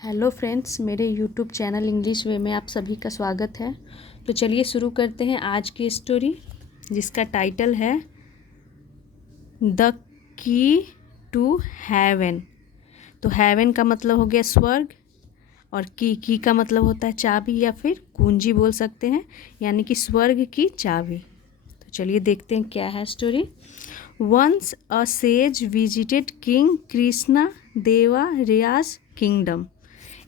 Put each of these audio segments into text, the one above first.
Hello friends, मेरे YouTube channel English वे में आप सभी का स्वागत है। तो चलिए शुरू करते हैं आज की स्टोरी, जिसका टाइटल है द की टू हेवन। तो हेवन का मतलब हो गया स्वर्ग, और की का मतलब होता है चाबी या फिर कुंजी बोल सकते हैं, यानी कि स्वर्ग की चाबी। तो चलिए देखते हैं क्या है story. Once a sage visited king Krishna Deva Raya's kingdom,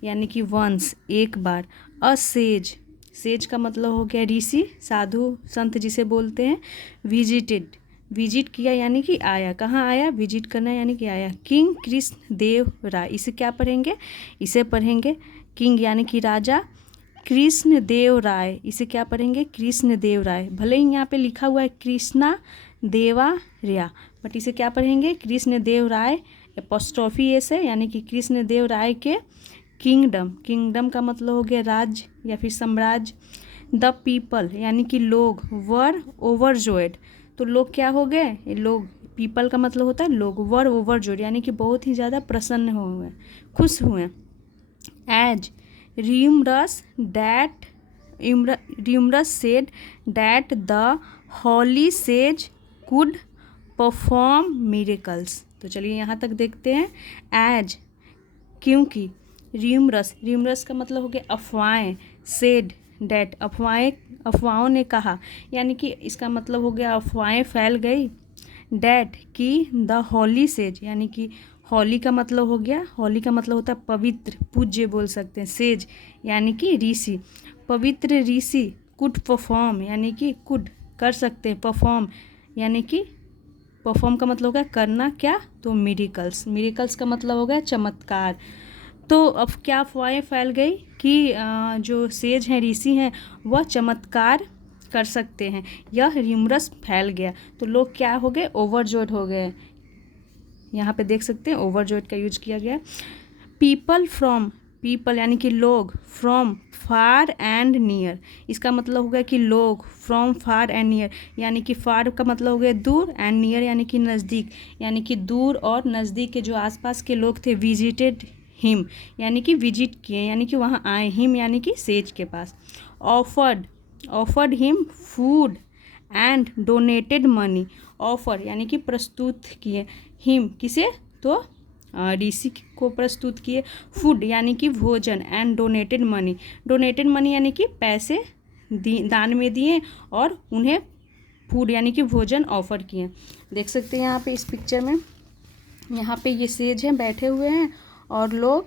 यानी कि वंस एक बार, अ सेज, सेज का मतलब हो गया ऋषि, साधु संत जिसे बोलते हैं। विजिटेड, विजिट किया यानी कि आया, कहाँ आया, विजिट करना यानी कि आया। किंग कृष्ण देव राय, इसे क्या पढ़ेंगे, इसे पढ़ेंगे किंग यानी कि राजा, कृष्ण देव राय, इसे क्या पढ़ेंगे, कृष्ण देव राय। भले ही यहाँ पे लिखा हुआ है कृष्णा देवा रिया, बट इसे क्या पढ़ेंगे, कृष्ण देव राय एपोस्ट्रोफी एस है, यानी कि कृष्ण देव राय के किंगडम। किंगडम का मतलब हो गया राज्य या फिर साम्राज्य। द पीपल यानी कि लोग, वर ओवरजॉयड, तो लोग क्या हो गए, लोग, पीपल का मतलब होता है लोग, वर ओवरजॉयड यानी कि बहुत ही ज़्यादा प्रसन्न हुए, खुश हुए। As rumours that rumours said that the holy sage could perform miracles. तो चलिए यहाँ तक देखते हैं। एज, क्योंकि, र्यूमरस का मतलब हो गया अफवाहें, सेड डैट, अफवाहों ने कहा, यानी कि इसका मतलब हो गया अफवाहें फैल गई। डैट कि द हॉली सेज, यानी कि हॉली का मतलब हो गया, हॉली का मतलब होता है पवित्र, पूज्य बोल सकते हैं। सेज यानी कि ऋषि, पवित्र ऋषि, कुड परफॉर्म यानी कि कुड कर सकते हैं, परफॉर्म यानी कि परफॉर्म का मतलब हो गया करना, क्या, तो मिरेकल्स, मिरेकल्स का मतलब हो गया चमत्कार। तो अब क्या अफवाहें फैल गई कि जो सेज हैं, ऋषि हैं, वह चमत्कार कर सकते हैं, यह र्यूमरस फैल गया। तो लोग क्या हो गए, ओवरजॉयड हो गए। यहाँ पे देख सकते हैं ओवरजॉयड का यूज किया गया। पीपल फ्रॉम, पीपल यानी कि लोग, फ्रॉम फार एंड नियर, इसका मतलब हो गया कि लोग, फ्रॉम फार एंड नियर, यानी कि फार का मतलब हो गया दूर, एंड नियर यानी कि नज़दीक, यानी कि दूर और नज़दीक के जो आसपास के लोग थे। विजिटेड हिम यानी कि विजिट किए, यानी कि वहाँ आए। हिम यानी कि सेज के पास। Offered, offered him food and donated money, offer यानी कि प्रस्तुत किए, हिम किसे, तो ऋषि को प्रस्तुत किए। फूड यानी कि भोजन, and donated money, donated money यानी कि पैसे दान में दिए, और उन्हें फूड यानी कि भोजन ऑफर किए। देख सकते हैं यहाँ पे इस पिक्चर में, यहाँ पे ये सेज हैं, बैठे हुए हैं, और लोग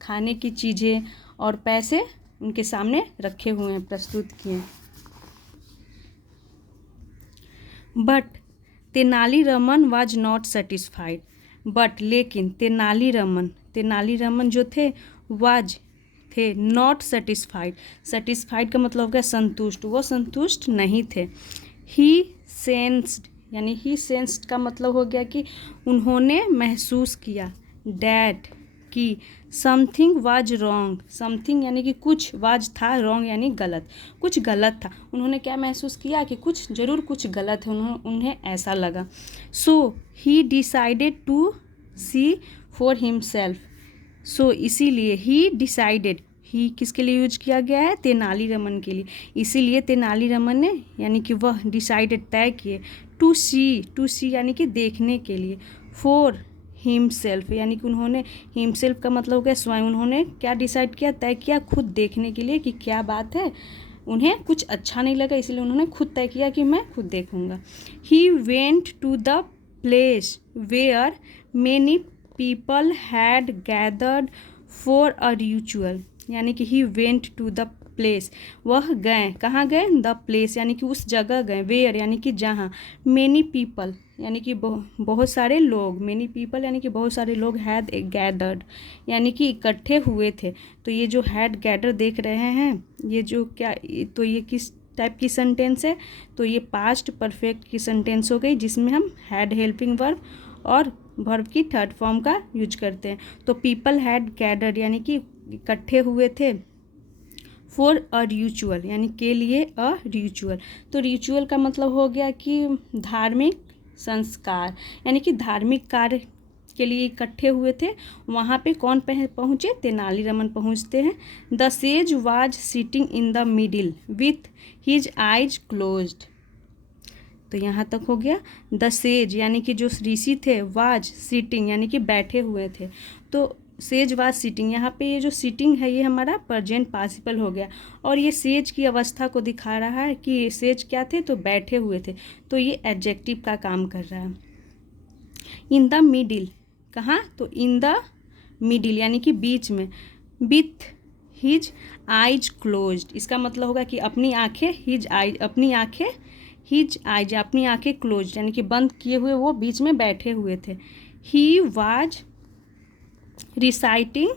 खाने की चीज़ें और पैसे उनके सामने रखे हुए हैं, प्रस्तुत किए। But Tenali Raman was not satisfied, but लेकिन तेनालीरामन जो थे, वाज थे, नॉट सेटिस्फाइड, सेटिस्फाइड का मतलब हो गया संतुष्ट, वो संतुष्ट नहीं थे। ही सेंस्ड, यानी ही सेंस्ड का मतलब हो गया कि उन्होंने महसूस किया। डैट कि समथिंग वाज रॉन्ग, समथिंग यानी कि कुछ, वाज था, रॉन्ग यानी गलत, कुछ गलत था। उन्होंने क्या महसूस किया कि कुछ जरूर कुछ गलत है, उन्हें ऐसा लगा। So he decided to see for himself, so इसीलिए ही डिसाइडेड, ही किसके लिए यूज किया गया है, तेनालीरामन के लिए, इसीलिए तेनालीरामन ने, यानी कि वह, डिसाइडेड तय किए, टू सी यानी कि देखने के लिए, फॉर हिमसेल्फ यानी कि उन्होंने, हिमसेल्फ का मतलब हो गया स्वयं, उन्होंने क्या डिसाइड किया, तय किया, खुद देखने के लिए कि क्या बात है, उन्हें कुछ अच्छा नहीं लगा, इसलिए उन्होंने खुद तय किया कि मैं खुद देखूंगा। He went to the place where many people had gathered for a ritual, यानी कि he went to the place, वह गए, कहाँ गए, द प्लेस यानी कि उस जगह गए, वेयर यानी कि जहाँ, मेनी पीपल यानी कि बहुत सारे लोग, मेनी पीपल यानी कि बहुत सारे लोग, हैड गैदर्ड यानी कि इकट्ठे हुए थे। तो ये जो हैड गैदर देख रहे हैं, ये जो क्या, तो ये किस टाइप की सेंटेंस है, तो ये पास्ट परफेक्ट की सेंटेंस हो गई, जिसमें हम हैड हेल्पिंग वर्ब और वर्ब की थर्ड फॉर्म का यूज करते हैं। तो पीपल हैड गैदर्ड यानी कि इकट्ठे हुए थे, फॉर अ रिचुअल यानी के लिए, अ रिचुअल, तो रिचुअल का मतलब हो गया कि धार्मिक संस्कार, यानी कि धार्मिक कार्य के लिए इकट्ठे हुए थे, वहाँ पे कौन पहुँचे? तेनालीरामन पहुँचते हैं। The sage was sitting in the middle with his eyes closed. तो यहाँ तक हो गया। द सेज यानी कि जो ऋषि थे, वाज सिटिंग यानी कि बैठे हुए थे, तो सेज वाज सिटिंग, यहाँ पे ये जो सिटिंग है ये हमारा प्रेजेंट पार्टिसिपल हो गया, और ये सेज की अवस्था को दिखा रहा है कि सेज क्या थे? तो बैठे हुए थे, तो ये एडजेक्टिव का काम कर रहा है। इन द मिडिल, कहाँ? तो इन द मिडिल यानी कि बीच में, विथ हिज आइज क्लोज्ड, इसका मतलब होगा कि अपनी आँखें, हिज आइज अपनी आँखें, हिज आइज अपनी आँखें क्लोज यानी कि बंद किए हुए वो बीच में बैठे हुए थे। He was reciting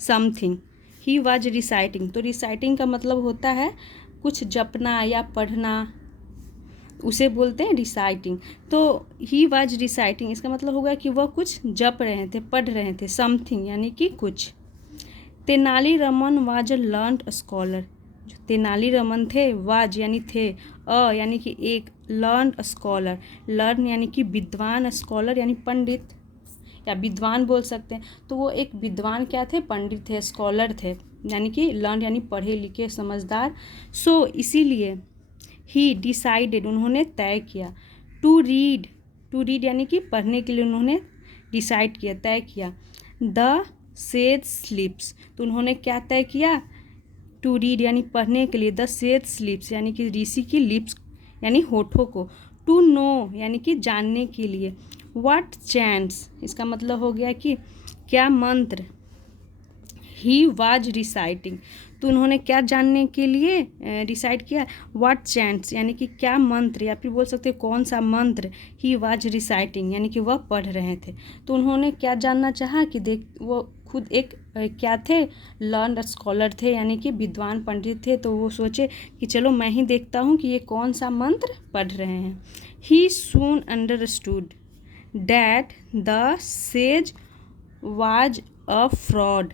something, he was reciting, तो रिसाइटिंग का मतलब होता है कुछ जपना या पढ़ना, उसे बोलते हैं रिसाइटिंग। तो ही वाज रिसाइटिंग इसका मतलब होगा कि वह कुछ जप रहे थे, पढ़ रहे थे, समथिंग यानी कि कुछ। Tenali Raman was a learned scholar, जो तेनालीरामन थे, वाज यानी थे, यानी कि एक, लर्न स्कॉलर, लर्न यानी कि विद्वान, स्कॉलर यानी पंडित या विद्वान बोल सकते हैं, तो वो एक विद्वान क्या थे? पंडित थे, स्कॉलर थे, यानी कि लर्न यानी पढ़े लिखे समझदार। सो इसीलिए ही डिसाइडेड उन्होंने तय किया, टू रीड, टू रीड यानी कि पढ़ने के लिए उन्होंने डिसाइड किया, तय किया। द सेज स्लिप्स, तो उन्होंने क्या तय किया? टू रीड यानी पढ़ने के लिए, द सेज स्लिप्स यानी कि ऋषि की लिप्स यानी होठों को, टू नो यानी कि जानने के लिए, व्हाट चैंट्स इसका मतलब हो गया कि क्या मंत्र, ही वाज रिसाइटिंग, तो उन्होंने क्या जानने के लिए डिसाइड किया? व्हाट चैंट्स यानी कि क्या मंत्र, या फिर बोल सकते हैं कौन सा मंत्र, ही वाज रिसाइटिंग यानी कि वह पढ़ रहे थे। तो उन्होंने क्या जानना चाहा कि देख, वो खुद एक क्या थे? लर्न स्कॉलर थे यानी कि विद्वान पंडित थे, तो वो सोचे कि चलो मैं ही देखता हूँ कि ये कौन सा मंत्र पढ़ रहे हैं। He soon understood that the sage was a fraud,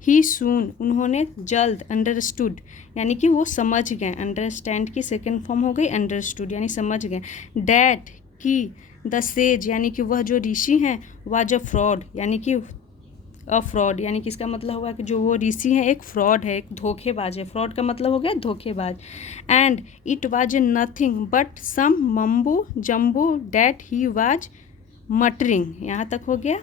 he soon उन्होंने जल्द, अंडरस्टूड यानी कि वो समझ गए, अंडरस्टैंड की सेकेंड फॉर्म हो गई अंडरस्टूड यानी समझ गए, डैट कि द सेज यानी कि वह जो ऋषि हैं, वाज अ फ्रॉड यानी कि फ्रॉड यानी कि इसका मतलब होगा कि जो वो ऋषि हैं एक फ्रॉड है, एक धोखेबाज है, फ्रॉड का मतलब हो गया धोखेबाज। And it was a nothing but some mumbo jumbo that he was muttering, यहाँ तक हो गया।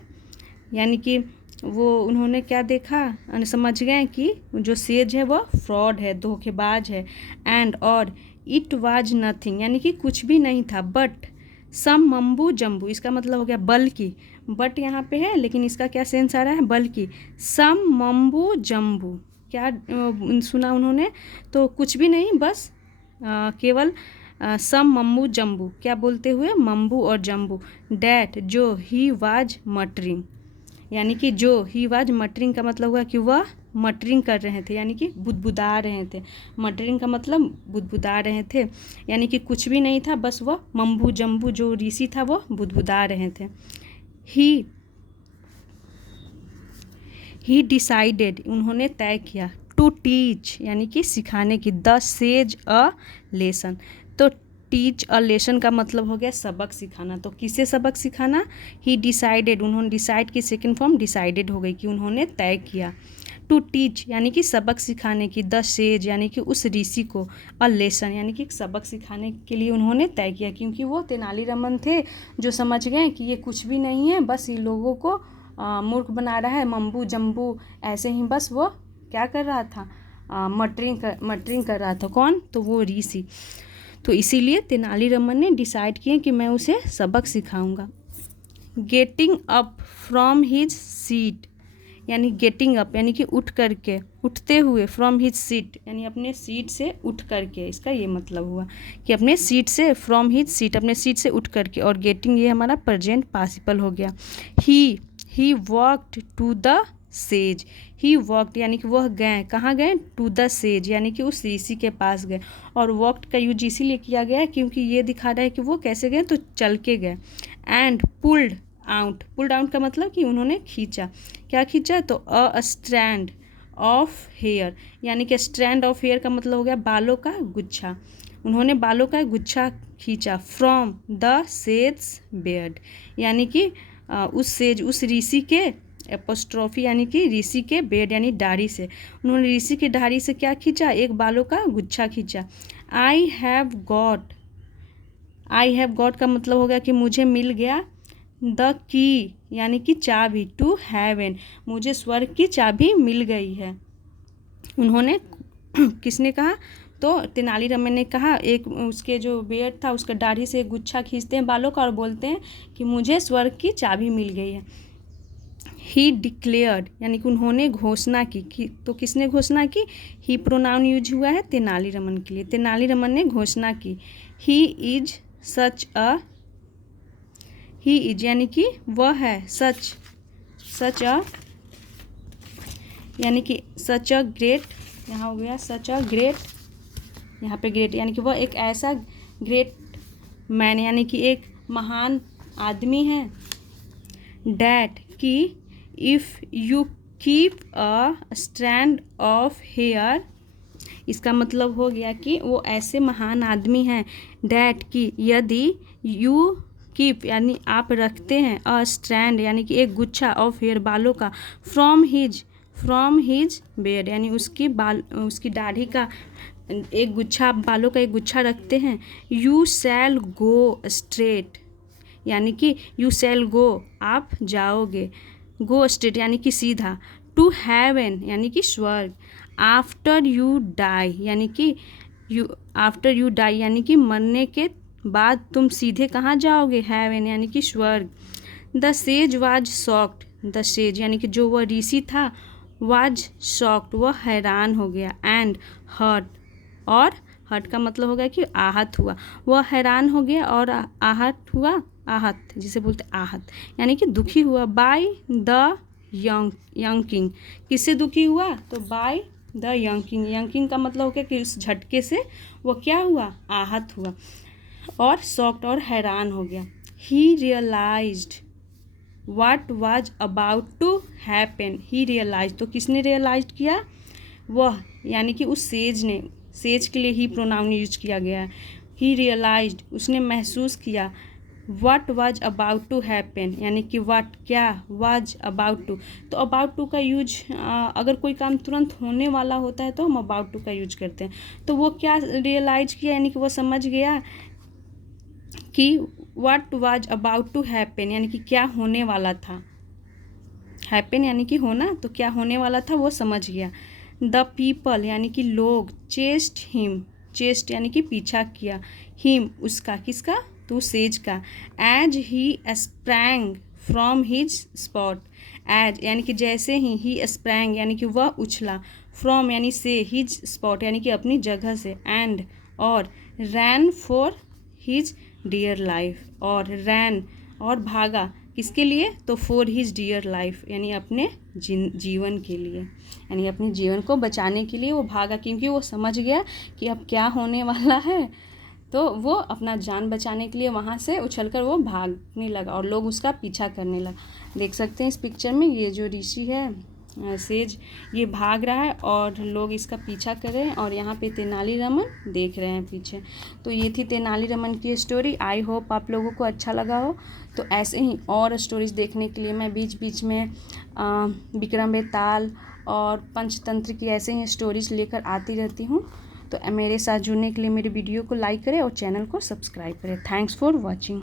यानी कि वो उन्होंने क्या देखा, समझ गए कि जो सेज है वह फ्रॉड है, धोखेबाज है। एंड और इट वाज नथिंग यानी कि कुछ भी नहीं था, बट सम मम्बू जम्बू इसका मतलब हो गया बल्कि, बट यहाँ पे है लेकिन इसका क्या सेंस आ रहा है? बल्कि। सम मम्बू जम्बू क्या सुना उन्होंने? तो कुछ भी नहीं, बस केवल सम मम्बू जम्बू, क्या बोलते हुए? मम्बू और जम्बू। डैट जो ही वाज मटरिंग यानी कि जो ही वाज मटरिंग का मतलब हुआ कि वह मटरिंग कर रहे थे यानी कि बुदबुदा रहे थे। मटरिंग का मतलब बुदबुदा रहे थे यानी कि कुछ भी नहीं था, बस वह मम्बू जम्बू जो ऋषि था वह बुदबुदा रहे थे। ही डिसाइडेड उन्होंने तय किया, टू टीच यानी कि सिखाने की, द सेज अ लेसन, तो टीच अ लेसन का मतलब हो गया सबक सिखाना। तो किसे सबक सिखाना? ही डिसाइडेड, उन्होंने डिसाइड की सेकेंड फॉर्म डिसाइडेड हो गई कि उन्होंने तय किया, टू टीच यानी कि सबक सिखाने की, द सेज यानी कि उस ऋषि को, अ लेसन यानी कि सबक सिखाने के लिए उन्होंने तय किया, क्योंकि वो तेनालीरामन थे जो समझ गए कि ये कुछ भी नहीं है, बस ये लोगों को मूर्ख बना रहा है, मम्बू जम्बू ऐसे ही, बस वो क्या कर रहा था? मटरिंग कर रहा था। कौन? तो वो ऋषि। तो इसीलिए तेनालीरामन ने डिसाइड किया कि मैं उसे सबक सिखाऊंगा। Getting up from his seat यानी गेटिंग अप यानी कि उठ करके, उठते हुए, फ्रॉम हिज सीट यानी अपने सीट से उठ करके, इसका ये मतलब हुआ कि अपने सीट से, फ्रॉम हिज सीट अपने सीट से उठ करके, और गेटिंग ये हमारा प्रेजेंट पार्टिसिपल हो गया। He walked to the sage, he walked यानी कि वह गए, कहाँ गए? टू द सेज यानी कि उस ऋषि के पास गए, और वॉकड का यूज इसीलिए किया गया है क्योंकि ये दिखा रहा है कि वो कैसे गए? तो चल के गए। एंड पुल्ड आउट का मतलब कि उन्होंने खींचा, क्या खींचा? तो अ स्ट्रैंड ऑफ हेयर यानी कि स्ट्रैंड ऑफ हेयर का मतलब हो गया बालों का गुच्छा, उन्होंने बालों का गुच्छा खींचा, फ्रॉम द सेज बियर्ड यानी कि उस सेज उस ऋषि के एपोस्ट्रॉफी यानी कि ऋषि के बेड यानी दाढ़ी से, उन्होंने ऋषि की दाढ़ी से क्या खींचा, एक बालों का गुच्छा खींचा। आई हैव गॉट का मतलब हो गया कि मुझे मिल गया, द की यानी कि चाबी, टू हेवन मुझे स्वर्ग की चाबी मिल गई है। उन्होंने किसने कहा, तो तेनालीरामन ने कहा, एक उसके जो बेड था उसका दाढ़ी से एक गुच्छा खींचते हैं बालों का और बोलते हैं कि मुझे स्वर्ग की चाबी मिल गई है। ही डिक्लेयर्ड यानी कि उन्होंने घोषणा की, तो किसने घोषणा की, ही प्रोनाउन यूज हुआ है तेनालीरामन के लिए, तेनालीरामन ने घोषणा की। ही इज यानी कि वह है, सच अ यानी कि सच अ ग्रेट, यहाँ हो गया सच अ ग्रेट, यहाँ पे ग्रेट यानी कि वह एक ऐसा ग्रेट मैन यानी कि एक महान आदमी है। डैट कि if you keep a strand of hair, इसका मतलब हो गया कि वो ऐसे महान आदमी हैं। डैट कि यदि यू कीप यानी आप रखते हैं, अ स्ट्रैंड यानी कि एक गुच्छा ऑफ हेयर बालों का, फ्रॉम हिज बेड यानी उसकी दाढ़ी का एक गुच्छा, बालों का एक गुच्छा रखते हैं। यू शैल गो स्ट्रेट यानी कि यू शैल गो आप जाओगे, गो स्ट्रेट यानी कि सीधा, टू हेवन यानी कि स्वर्ग, आफ्टर यू डाई यानी कि यानी कि मरने के बाद तुम सीधे कहाँ जाओगे, हेवन यानी कि स्वर्ग। The sage was shocked, the sage यानी कि जो वह ऋषि था, वाज शॉक्ड वह हैरान हो गया, एंड हर्ट और हर्ट का मतलब हो गया कि आहत हुआ, वह हैरान हो गया और आहत जिसे बोलते आहत यानी कि दुखी हुआ, बाय द यंग किंग, किससे दुखी हुआ, तो बाय द यंग किंग का मतलब हो गया कि उस झटके से वह क्या हुआ, आहत हुआ और शॉक्ड और हैरान हो गया। He realised what was about to happen, he realise तो किसने रियलाइज किया, वह यानी कि उस सेज के लिए ही प्रोनाउन यूज किया गया है। ही रियलाइज्ड उसने महसूस किया, what was about to happen यानी कि व्हाट क्या, वाज अबाउट टू, तो अबाउट टू का यूज अगर कोई काम तुरंत होने वाला होता है तो हम अबाउट टू का यूज करते हैं। तो वो क्या रियलाइज किया यानी कि वो समझ गया कि what was about to happen यानी कि क्या होने वाला था, हैपन यानी कि होना, तो क्या होने वाला था वो समझ गया। द पीपल यानी कि लोग, चेस्ट यानी कि पीछा किया, हिम उसका, किसका, तो सेज का, as he sprang from his spot, as यानी कि जैसे ही स्प्रैंग यानी कि वह उछला, फ्रॉम यानी से, हिज स्पॉट यानी कि अपनी जगह से, एंड और ran for his dear life, और रैन और भागा किसके लिए, तो फॉर हिज डियर लाइफ यानी अपने जीवन के लिए, यानी अपने जीवन को बचाने के लिए वो भागा, क्योंकि वो समझ गया कि अब क्या होने वाला है, तो वो अपना जान बचाने के लिए वहाँ से उछलकर वो भागने लगा और लोग उसका पीछा करने लगा। देख सकते हैं इस पिक्चर में ये जो ऋषि है सेज, ये भाग रहा है और लोग इसका पीछा कर रहे हैं और यहाँ पे तेनालीरामन देख रहे हैं पीछे। तो ये थी तेनालीरामन की स्टोरी। आई होप आप लोगों को अच्छा लगा हो। तो ऐसे ही और स्टोरीज देखने के लिए मैं बीच बीच में विक्रम बेताल और पंचतंत्र की ऐसे ही स्टोरीज लेकर आती रहती हूँ। तो मेरे साथ जुड़ने के लिए मेरे वीडियो को लाइक करें और चैनल को सब्सक्राइब करें। Thanks for watching.